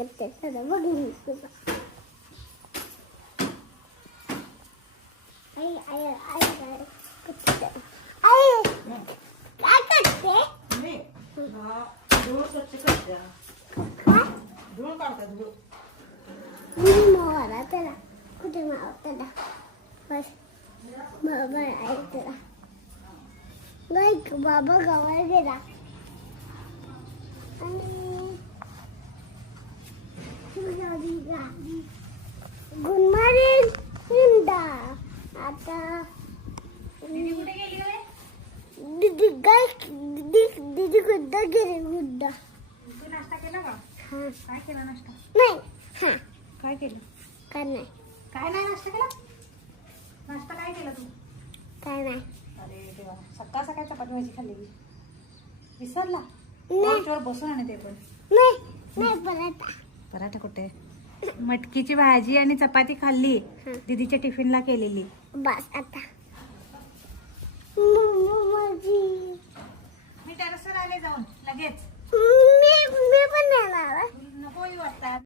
करते सगळं बघून तुला आई आई आई आई आई काय करते मी धूळ स्वच्छ करते. धूळ काढते धूळ. मी मारा त्याला कुठे मारा त्याला बस बाबा आहे त्याला नाही बाबा गावाला गेला आणि गुड मॉर्निंग हिंदा आता दीदी कुठे गेली रे? दीदी काय दीदी गुड्डा गेली गुड्डा तू नाश्ता केला का? हा काय केला नाश्ता? नाही हा काय केलं? काय नाही काय नाही नाश्ता केला? नाश्ता काय केला तू? काय नाही अरे देवा, सकाळ सकाळ चपाती भाजी खाल्लेली. विसरला? नाही चोर बसून आणि ते पण. नाही नाही पराठा पराठा कुठे? मटकीची भाजी आणि चपाती खाल्ली. हं. दीदीच्या टिफिनला केलेली. बस आता माझी मी टेरेसवर आले जाऊन लगेच. मी पण येणार नको येऊ वाटतात.